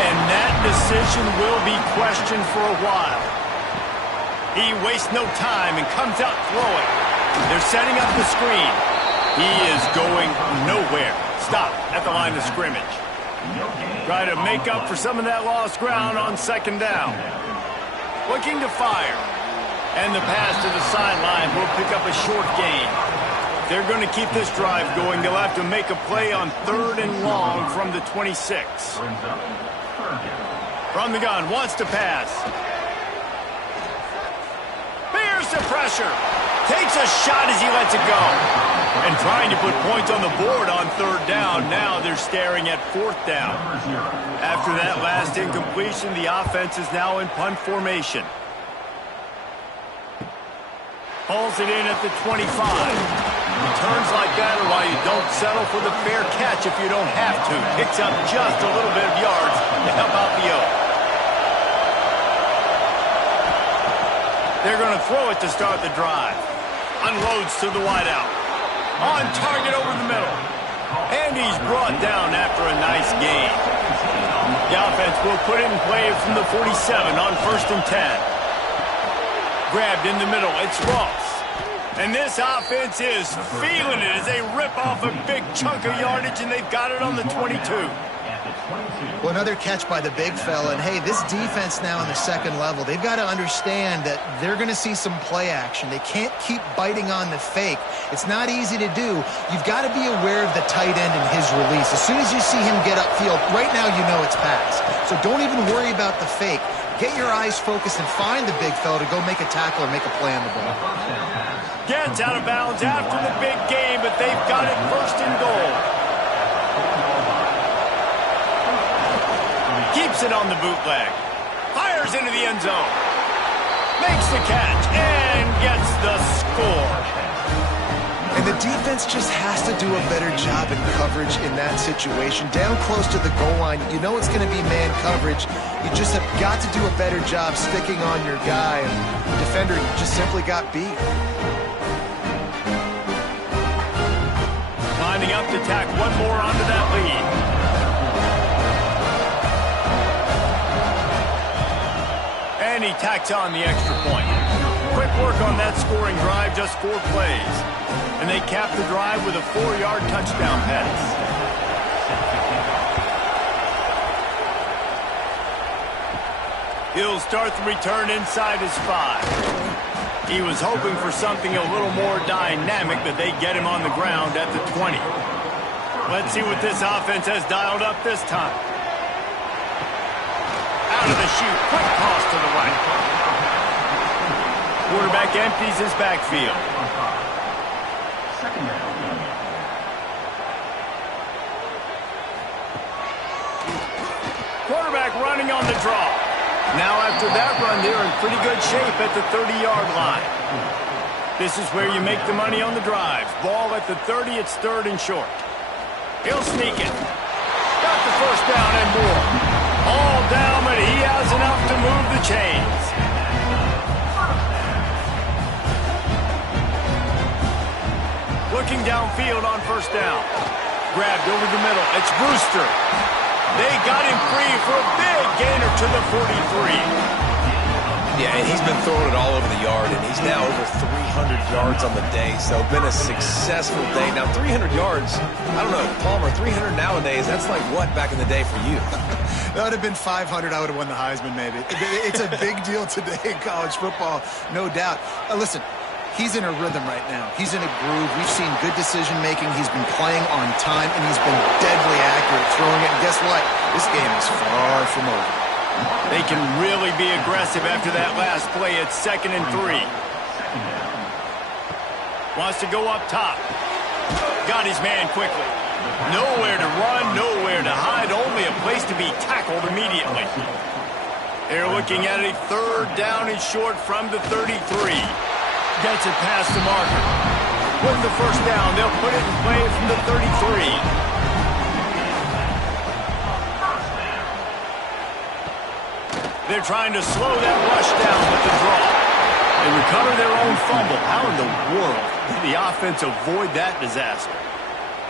And that decision will be questioned for a while. He wastes no time and comes out throwing. They're setting up the screen. He is going nowhere. Stop at the line of scrimmage. Try to make up for some of that lost ground on 2nd down. Looking to fire. And the pass to the sideline will pick up a short gain. They're going to keep this drive going. They'll have to make a play on 3rd and long from the 26. From the gun, wants to pass. Bears the pressure. Takes a shot as he lets it go. And trying to put points on the board on 3rd down. Now they're staring at 4th down. After that last incompletion, the offense is now in punt formation. Pulls it in at the 25. Returns like that are why you don't settle for the fair catch if you don't have to. Picks up just a little bit of yards to help out the O. They're going to throw it to start the drive. Unloads to the wideout. On target over the middle. And he's brought down after a nice gain. The offense will put it in play from the 47 on 1st and 10. Grabbed in the middle. It's Ross. And this offense is feeling it as they rip off a big chunk of yardage, and they've got it on the 22. Well, another catch by the big fella. And, hey, this defense now in the second level, they've got to understand that they're going to see some play action. They can't keep biting on the fake. It's not easy to do. You've got to be aware of the tight end and his release. As soon as you see him get upfield, right now you know it's pass. So don't even worry about the fake. Get your eyes focused and find the big fella to go make a tackle or make a play on the ball. Gets out of bounds after the big game, but they've got it 1st and goal. Keeps it on the bootleg. Fires into the end zone. Makes the catch and gets the score. And the defense just has to do a better job in coverage in that situation. Down close to the goal line, you know it's going to be man coverage. You just have got to do a better job sticking on your guy. And the defender just simply got beat. Lining up to tack one more onto that lead. And he tacks on the extra point. Quick work on that scoring drive, just 4 plays. And they cap the drive with a 4-yard touchdown pass. He'll start the return inside his 5. He was hoping for something a little more dynamic, but they get him on the ground at the 20. Let's see what this offense has dialed up this time. Out of the chute, quick toss to the right. Quarterback empties his backfield. Quarterback running on the draw. Now after that run, they're in pretty good shape at the 30-yard line. This is where you make the money on the drives. Ball at the 30, it's 3rd and short. He'll sneak it. Got the 1st down and more. All down, but he has enough to move the chains. Looking downfield on 1st down. Grabbed over the middle. It's Brewster. They got him free for a big gainer to the 43. Yeah, and he's been throwing it all over the yard, and he's now over 300 yards on the day, so been a successful day. Now, 300 yards, I don't know, Palmer, 300 nowadays, that's like what back in the day for you? That would have been 500. I would have won the Heisman, maybe. It's a big deal today in college football, no doubt. Listen, he's in a rhythm right now. He's in a groove. We've seen good decision-making. He's been playing on time, and he's been deadly accurate throwing it. And guess what? This game is far from over. They can really be aggressive after that last play. It's 2nd and 3. Wants to go up top. Got his man quickly. Nowhere to run, nowhere to hide, only a place to be tackled immediately. They're looking at a 3rd down and short from the 33. Gets it past the marker. With the 1st down, they'll put it in play from the 33. They're trying to slow that rush down with the draw. They recover their own fumble. How in the world did the offense avoid that disaster?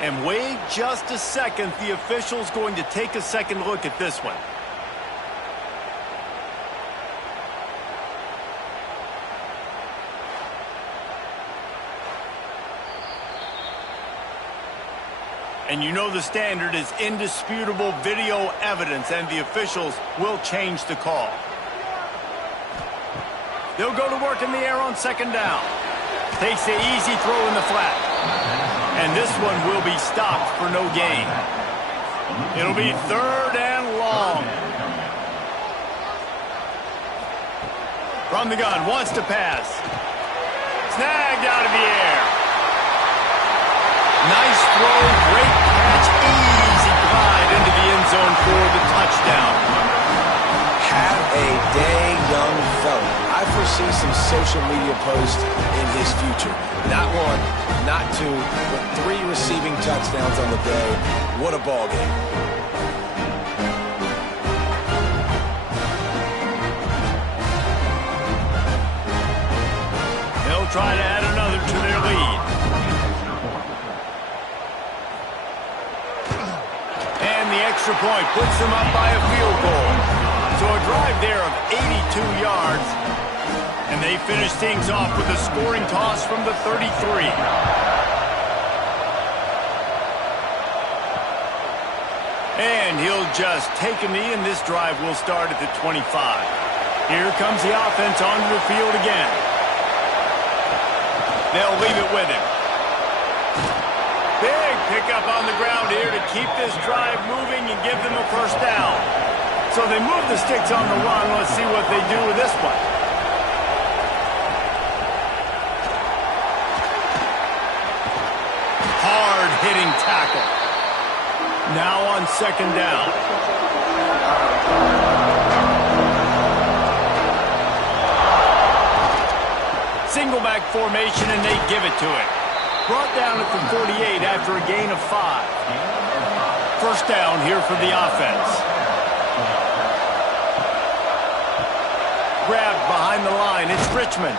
And wait just a second. The official's going to take a second look at this one. And you know the standard is indisputable video evidence, and the officials will change the call. They'll go to work in the air on 2nd down. Takes the easy throw in the flat. And this one will be stopped for no gain. It'll be 3rd and long. From the gun, wants to pass. Snagged out of the air. Nice throw, great catch, easy glide into the end zone for the touchdown. Have a day, young fella. I foresee some social media posts in his future. Not 1, not 2, but 3 receiving touchdowns on the day. What a ball game. try to add another to their lead. And the extra point puts them up by a field goal. So a drive there of 82 yards. And they finish things off with a scoring toss from the 33. And he'll just take a knee, and this drive will start at the 25. Here comes the offense onto the field again. They'll leave it with him. Big pickup on the ground here to keep this drive moving and give them a first down. So they move the sticks on the run. Let's see what they do with this one. Hard-hitting tackle. Now on second down. Single back formation, and they give it to him. Brought down at the 48 after a gain of 5. First down here for the offense. Grabbed behind the line. It's Richmond.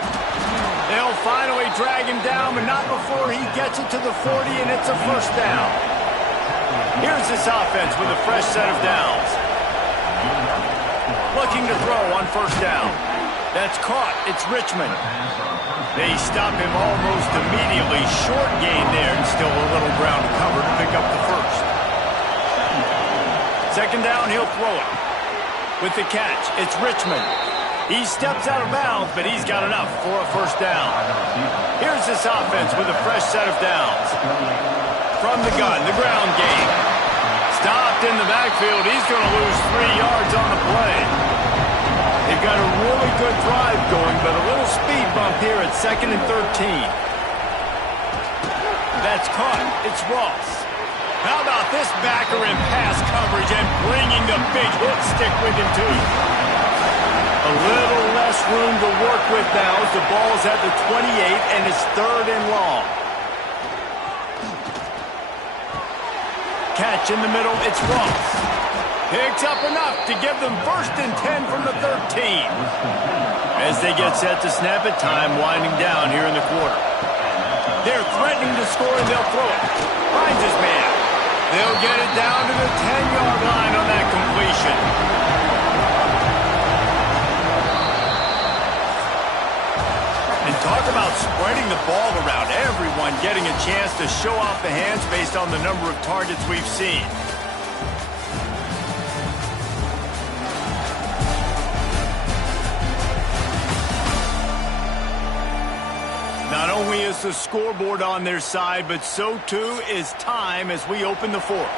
They'll finally drag him down, but not before he gets it to the 40, and it's a first down. Here's this offense with a fresh set of downs. Looking to throw on first down. That's caught. It's Richmond. They stop him almost immediately. Short gain there, and still a little ground to cover to pick up the first. Second down, he'll throw it. With the catch, it's Richmond. He steps out of bounds, but he's got enough for a first down. Here's this offense with a fresh set of downs. From the gun, the ground game. Stopped in the backfield. He's going to lose 3 yards on the play. They've got a really good drive going, but a little speed bump here at 2nd and 13. That's caught. It's Ross. How about this backer in pass coverage and bringing the big hit stick with him, too? A little less room to work with now as the ball's at the 28, and it's 3rd and long. Catch in the middle, it's Ross. Picks up enough to give them 1st and 10 from the 13. As they get set to snap it, time winding down here in the quarter. They're threatening to score, and they'll throw it. Finds his man. They'll get it down to the 10-yard line on that completion. And talk about spreading the ball around. Everyone getting a chance to show off the hands based on the number of targets we've seen. Not only is the scoreboard on their side, but so too is time as we open the 4th.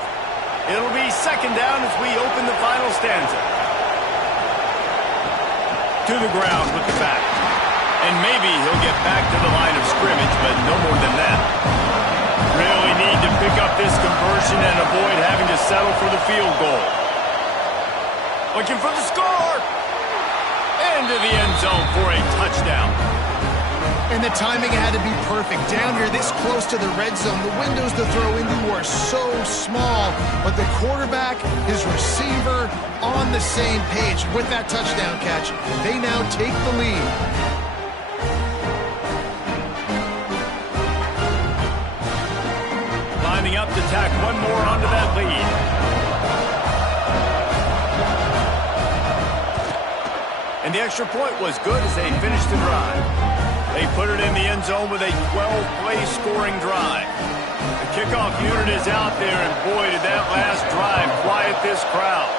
It'll be second down as we open the final stanza. To the ground with the back. And maybe he'll get back to the line of scrimmage, but no more than that. Really need to pick up this conversion and avoid having to settle for the field goal. Looking for the score. Into the end zone for a touchdown. And the timing had to be perfect. Down here this close to the red zone, the windows to throw into are so small. But the quarterback, his receiver, on the same page. With that touchdown catch, they now take the lead. Lining up to tack one more onto that lead. And the extra point was good as they finished the drive. They put it in the end zone with a 12-play scoring drive. The kickoff unit is out there, and boy, did that last drive quiet this crowd.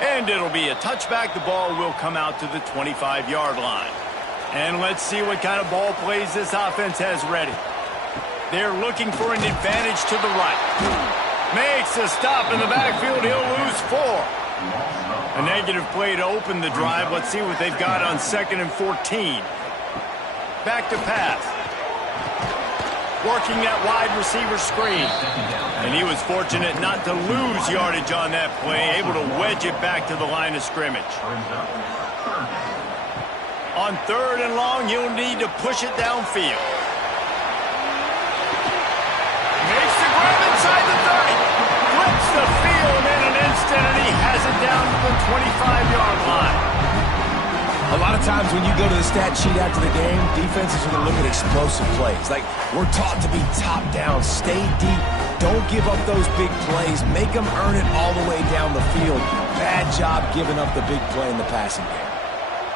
And it'll be a touchback. The ball will come out to the 25-yard line. And let's see what kind of ball plays this offense has ready. They're looking for an advantage to the right. Makes a stop in the backfield. He'll lose 4. A negative play to open the drive. Let's see what they've got on 2nd and 14. Back to pass. Working that wide receiver screen. And he was fortunate not to lose yardage on that play. Able to wedge it back to the line of scrimmage. On 3rd and long, you'll need to push it downfield. Makes the grab inside the 30. Flips the field in an instant, and he has it down to the 25-yard line. A lot of times when you go to the stat sheet after the game, defenses are going to look at explosive plays. Like, we're taught to be top down, stay deep, don't give up those big plays, make them earn it all the way down the field. Bad job giving up the big play in the passing game.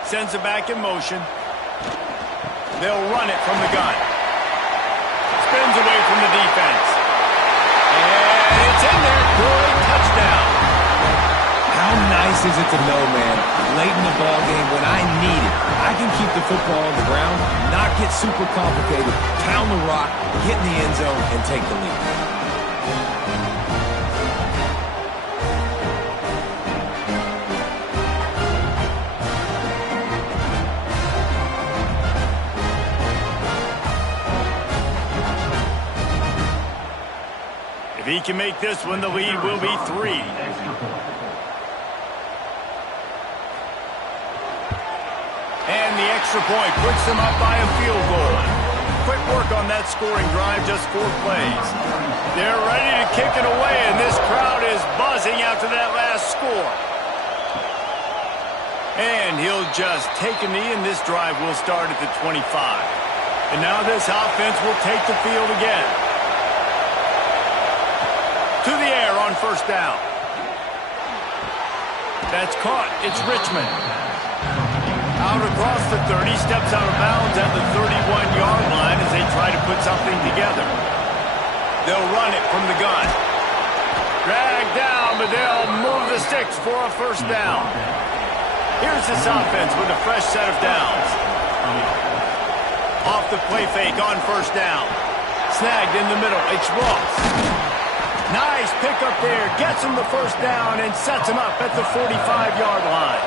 Sends it back in motion. They'll run it from the gun. Spins away from the defense. And it's in there. Good touchdown. How nice is it to know, man, late in the ball game when I need it, I can keep the football on the ground, not get super complicated, pound the rock, get in the end zone, and take the lead. If he can make this one, the lead will be 3. And the extra point puts them up by a field goal. Quick work on that scoring drive, just 4 plays. They're ready to kick it away, and this crowd is buzzing after that last score. And he'll just take a knee, and this drive will start at the 25. And now this offense will take the field again. To the air on first down. That's caught. It's Richmond. Out across the 30, steps out of bounds at the 31-yard line as they try to put something together. They'll run it from the gun. Drag down, but they'll move the sticks for a first down. Here's this offense with a fresh set of downs. Off the play fake on first down. Snagged in the middle. It's Ross. Nice pickup there. Gets him the first down and sets him up at the 45-yard line.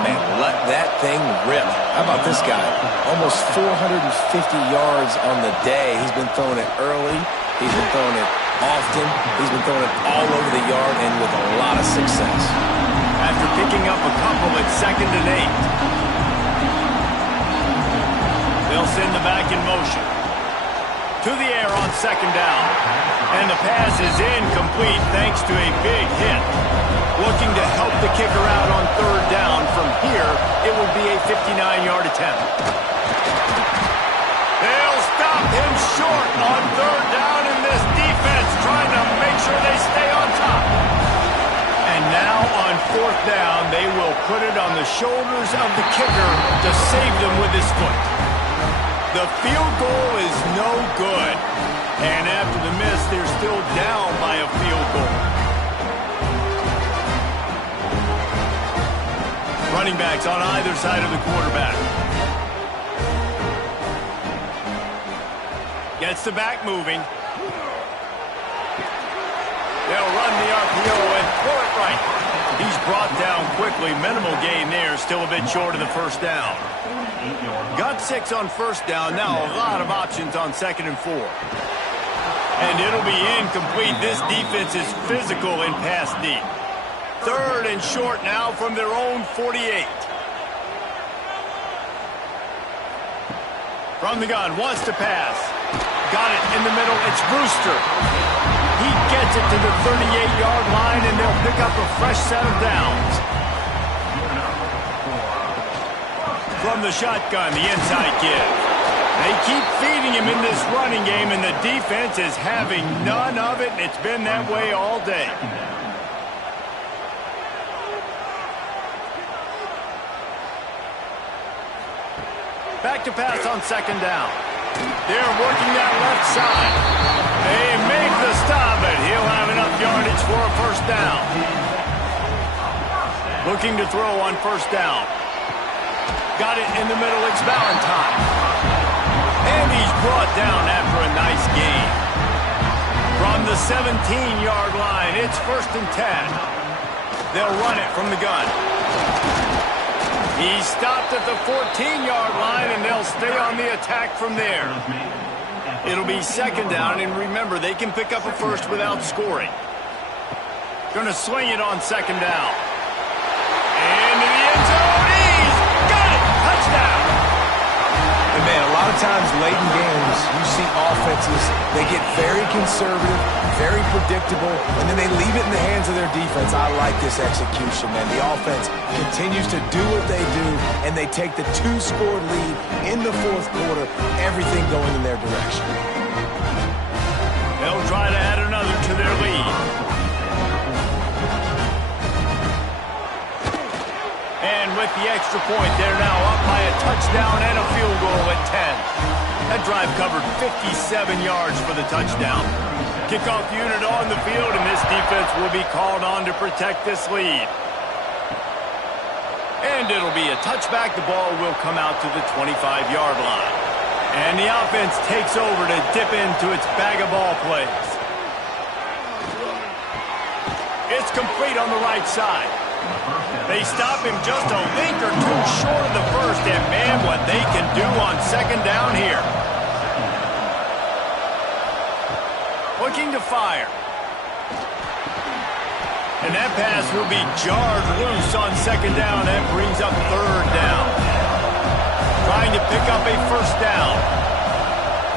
Man, let that thing rip. How about this guy? Almost 450 yards on the day. He's been throwing it early. He's been throwing it often. He's been throwing it all over the yard and with a lot of success. After picking up a couple at 2nd and 8. They'll send the back in motion. To the air on 2nd down. And the pass is incomplete thanks to a big hit. Looking to help the kicker out on 3rd down. From here, it will be a 59-yard attempt. They'll stop him short on 3rd down, and this defense trying to make sure they stay on top. And now on 4th down, they will put it on the shoulders of the kicker to save them with his foot. The field goal is no good. And after the miss, they're still down by a field goal. Running backs on either side of the quarterback. Gets the back moving. They'll run the RPO and throw it right. He's brought down quickly. Minimal gain there. Still a bit short of the first down. Got 6 on first down. Now a lot of options on 2nd and 4. And it'll be incomplete. This defense is physical in pass deep. 3rd and short now from their own 48. From the gun, wants to pass. Got it in the middle. It's Brewster. He gets it to the 38-yard line, and they'll pick up a fresh set of downs. From the shotgun, the inside give. They keep feeding him in this running game, and the defense is having none of it, and it's been that way all day. Back to pass on 2nd down. They're working that left side. They make the stop, but he'll have enough yardage for a first down. Looking to throw on first down. Got it in the middle. It's Valentine. And he's brought down after a nice gain. From the 17-yard line, it's 1st and 10. They'll run it from the gun. He stopped at the 14-yard line, and they'll stay on the attack from there. It'll be 2nd down, and remember, they can pick up a first without scoring. Gonna swing it on 2nd down. Into the end zone. He's got it. Touchdown. And man, a lot lot of times late in games, you see offenses, they get very conservative, very predictable, and then they leave it in the hands of their defense. I like this execution, man. The offense continues to do what they do, and they take the 2-score lead in the fourth quarter, everything going in their direction. They'll try to add another to their lead. And with the extra point, they're now up by a touchdown and a field goal at 10. That drive covered 57 yards for the touchdown. Kickoff unit on the field, and this defense will be called on to protect this lead. And it'll be a touchback. The ball will come out to the 25-yard line. And the offense takes over to dip into its bag of ball plays. It's complete on the right side. They stop him just a link or two short of the first, and man, what they can do on second down here. Looking to fire. And that pass will be jarred loose on second down. That brings up third down. Trying to pick up a first down.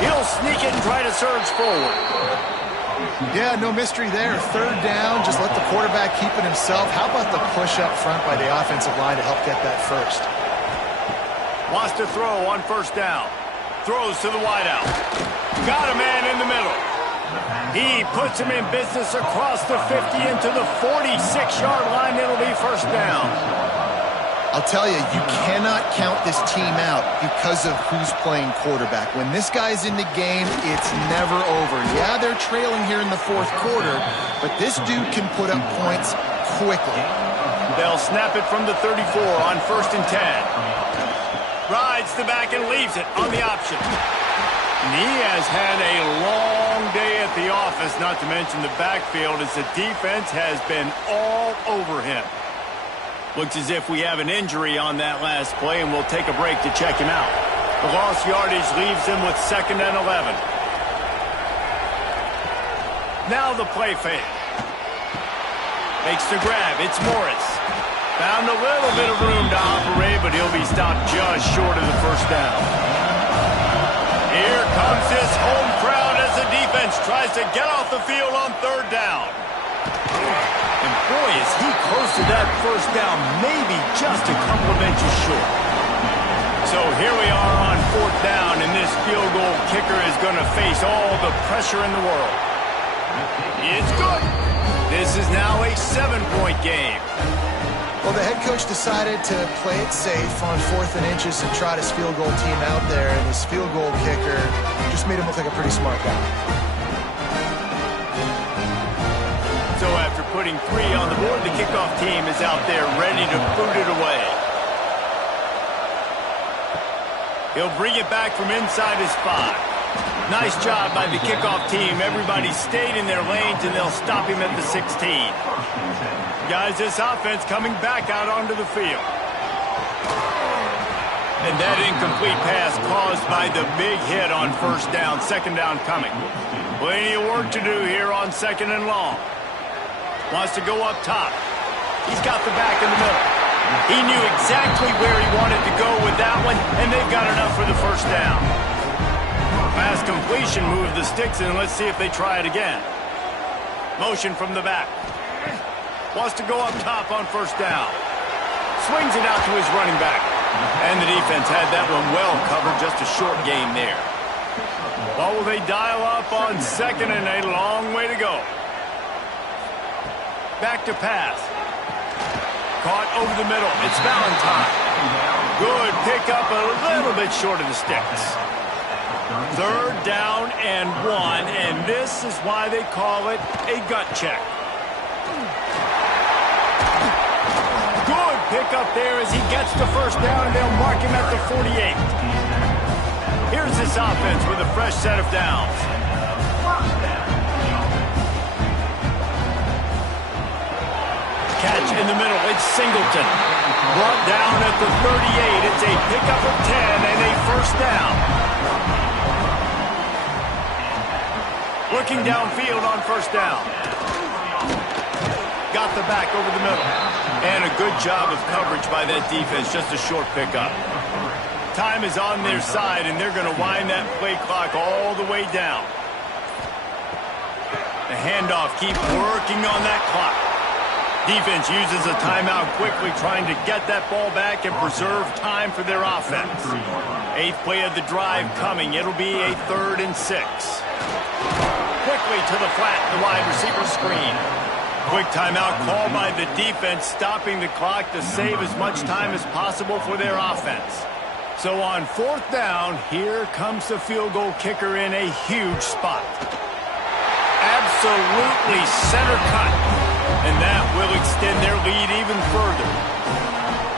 He'll sneak it and try to surge forward. Yeah, no mystery there. Third down, just let the quarterback keep it himself. How about the push up front by the offensive line to help get that first? Wants to throw on first down. Throws to the wideout. Got a man in the middle. He puts him in business across the 50 into the 46-yard line. It'll be first down. I'll tell you, you cannot count this team out because of who's playing quarterback. When this guy's in the game, it's never over. Yeah, they're trailing here in the fourth quarter, but this dude can put up points quickly. They'll snap it from the 34 on first and 10. Rides the back and leaves it on the option. And he has had a long day at the office, not to mention the backfield, as the defense has been all over him. Looks as if we have an injury on that last play, and we'll take a break to check him out. The lost yardage leaves him with second and 11. Now the play fake. Makes the grab. It's Morris. Found a little bit of room to operate, but he'll be stopped just short of the first down. Here comes his home crowd as the defense tries to get off the field on third down. And boy, is he close to that first down, maybe just a couple of inches short. So here we are on fourth down, and this field goal kicker is going to face all the pressure in the world. It's good. This is now a 7-point game. Well, the head coach decided to play it safe on fourth and inches and trot his field goal team out there, and his field goal kicker just made him look like a pretty smart guy. So after putting 3 on the board, the kickoff team is out there ready to boot it away. He'll bring it back from inside his 5. Nice job by the kickoff team. Everybody stayed in their lanes, and they'll stop him at the 16. Guys, this offense coming back out onto the field. And that incomplete pass caused by the big hit on first down. Second down coming. Plenty of work to do here on second and long. Wants to go up top. He's got the back in the middle. He knew exactly where he wanted to go with that one, and they've got enough for the first down. Pass completion, move the sticks in. Let's see if they try it again. Motion from the back. Wants to go up top on first down. Swings it out to his running back. And the defense had that one well covered. Just a short game there. What will they dial up on second and a long way to go? Back to pass. Caught over the middle. It's Valentine. Good pickup, a little bit short of the sticks. Third down and 1, and this is why they call it a gut check. Good pickup there as he gets the first down, and they'll mark him at the 48. Here's this offense with a fresh set of downs. Catch in the middle. It's Singleton. Brought down at the 38. It's a pickup of 10 and a first down. Looking downfield on first down. Got the back over the middle. And a good job of coverage by that defense. Just a short pickup. Halftime is on their side, and they're going to wind that play clock all the way down. The handoff, keep working on that clock. Defense uses a timeout quickly, trying to get that ball back and preserve time for their offense. 8th play of the drive coming. It'll be a 3rd and 6. Quickly to the flat, the wide receiver screen. Quick timeout called by the defense, stopping the clock to save as much time as possible for their offense. So on 4th down, here comes the field goal kicker in a huge spot. Absolutely center cut. And that will extend their lead even further.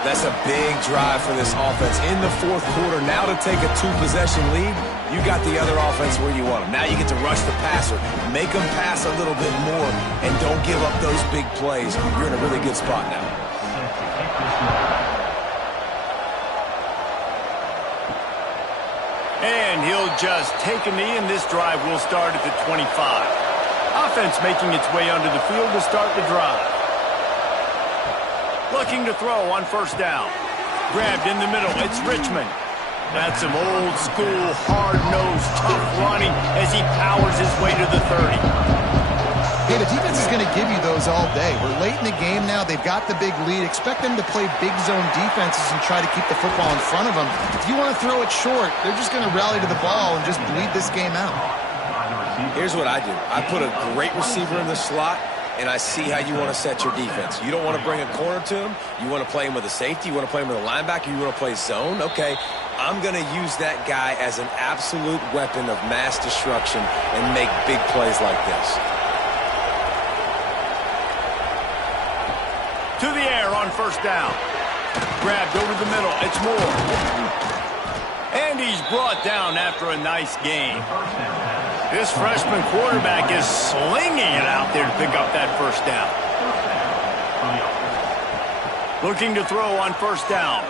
That's a big drive for this offense in the 4th quarter. Now to take a 2-possession lead, you got the other offense where you want them. Now you get to rush the passer, make them pass a little bit more, and don't give up those big plays. You're in a really good spot now. And he'll just take a knee, and this drive will start at the 25. Offense making its way onto the field to start the drive. Looking to throw on 1st down. Grabbed in the middle. It's Richmond. That's some old school, hard-nosed, tough running as he powers his way to the 30. Hey, the defense is going to give you those all day. We're late in the game now. They've got the big lead. Expect them to play big zone defenses and try to keep the football in front of them. If you want to throw it short, they're just going to rally to the ball and just bleed this game out. Here's what I do. I put a great receiver in the slot, and I see how you want to set your defense. You don't want to bring a corner to him. You want to play him with a safety. You want to play him with a linebacker. You want to play zone. Okay, I'm going to use that guy as an absolute weapon of mass destruction and make big plays like this. To the air on 1st down. Grabbed over the middle. It's Moore. And he's brought down after a nice gain. This freshman quarterback is slinging it out there to pick up that 1st down. Looking to throw on 1st down.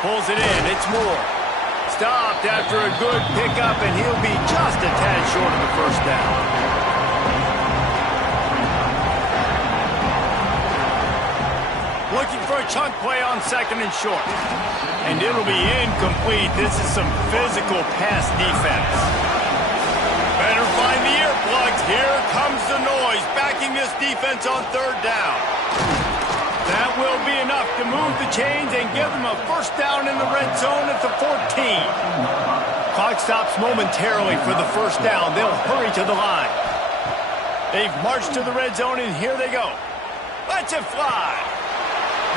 Pulls it in. It's Moore. Stopped after a good pickup, and he'll be just a tad short of the 1st down. Looking for a chunk play on 2nd and short. And it'll be incomplete. This is some physical pass defense. Better find the earplugs. Here comes the noise, backing this defense on 3rd down. That will be enough to move the chains and give them a 1st down in the red zone at the 14. Clock stops momentarily for the 1st down. They'll hurry to the line. They've marched to the red zone, and here they go. Let's it fly.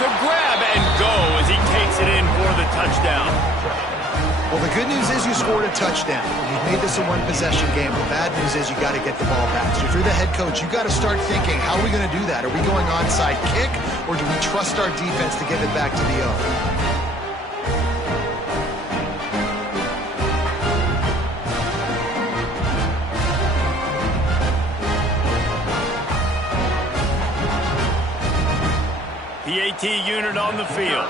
The grab and go as he takes it in for the touchdown. Well, the good news is you scored a touchdown. You've made this a 1-possession game. The bad news is you got to get the ball back. So if you're the head coach, you got to start thinking, how are we going to do that? Are we going onside kick, or do we trust our defense to give it back to the O? PAT unit on the field.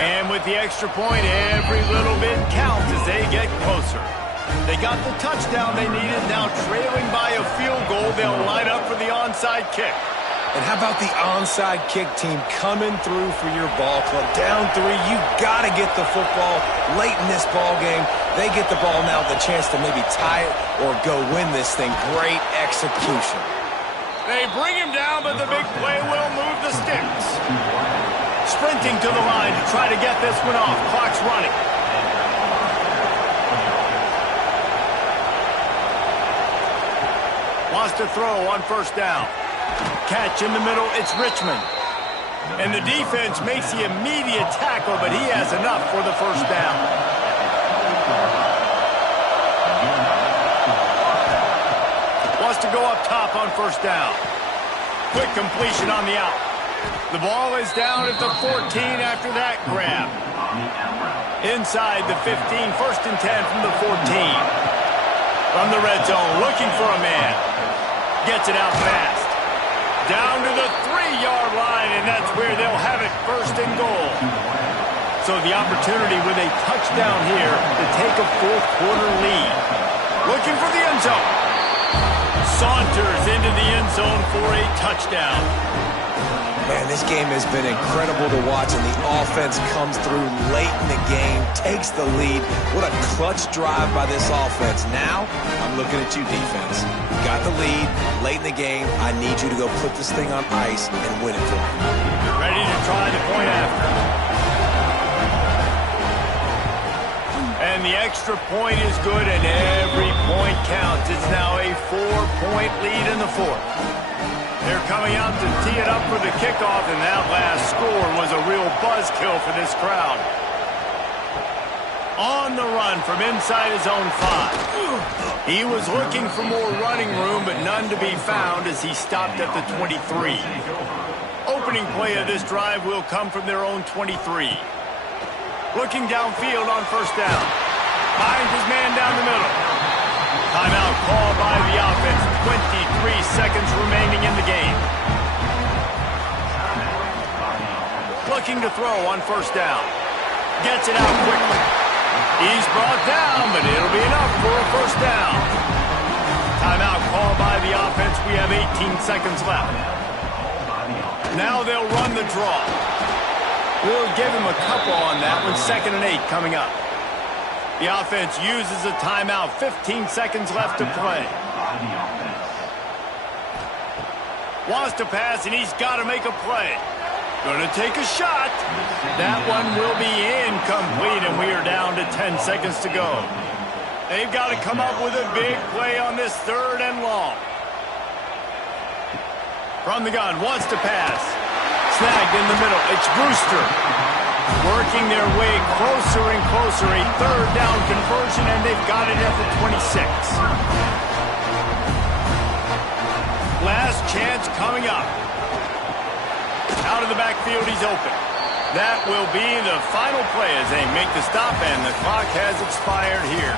And with the extra point, every little bit counts as they get closer. They got the touchdown they needed. Now trailing by a field goal, they'll line up for the onside kick. And how about the onside kick team coming through for your ball club? Down 3, you got to get the football late in this ball game. They get the ball now with a chance to maybe tie it or go win this thing. Great execution. They bring him down, but the big play will move the sticks. Sprinting to the line to try to get this one off. Clock's running. Wants to throw on 1st down. Catch in the middle, it's Richmond. And the defense makes the immediate tackle, but he has enough for the 1st down. Wants to go up top on 1st down. Quick completion on the out. The ball is down at the 14 after that grab. Inside the 15, 1st and 10 from the 14. From the red zone, looking for a man. Gets it out fast. Down to the 3-yard line, and that's where they'll have it 1st and goal. So the opportunity with a touchdown here to take a 4th quarter lead. Looking for the end zone. Saunters into the end zone for a touchdown. Man, this game has been incredible to watch, and the offense comes through late in the game, takes the lead. What a clutch drive by this offense. Now, I'm looking at you, defense. You got the lead late in the game. I need you to go put this thing on ice and win it for me. Ready to try the point after. And the extra point is good, and every point counts. It's now a 4-point lead in the fourth. They're coming out to tee it up for the kickoff, and that last score was a real buzzkill for this crowd. On the run from inside his own 5. He was looking for more running room, but none to be found as he stopped at the 23. Opening play of this drive will come from their own 23. Looking downfield on first down. Finds his man down the middle. Timeout called by the offense. 23 seconds remaining in the game. Looking to throw on first down. Gets it out quickly. He's brought down, but it'll be enough for a first down. Timeout called by the offense. We have 18 seconds left. Now they'll run the draw. We'll give him a couple on that one. 2nd and 8 coming up. The offense uses a timeout. 15 seconds left to play. Wants to pass, and he's got to make a play. Going to take a shot. That one will be incomplete, and we are down to 10 seconds to go. They've got to come up with a big play on this 3rd and long. From the gun, wants to pass. Snagged in the middle. It's Brewster. Working their way closer and closer. A 3rd down conversion, and they've got it at the 26. Last chance coming up. Out of the backfield, he's open. That will be the final play as they make the stop, and the clock has expired here.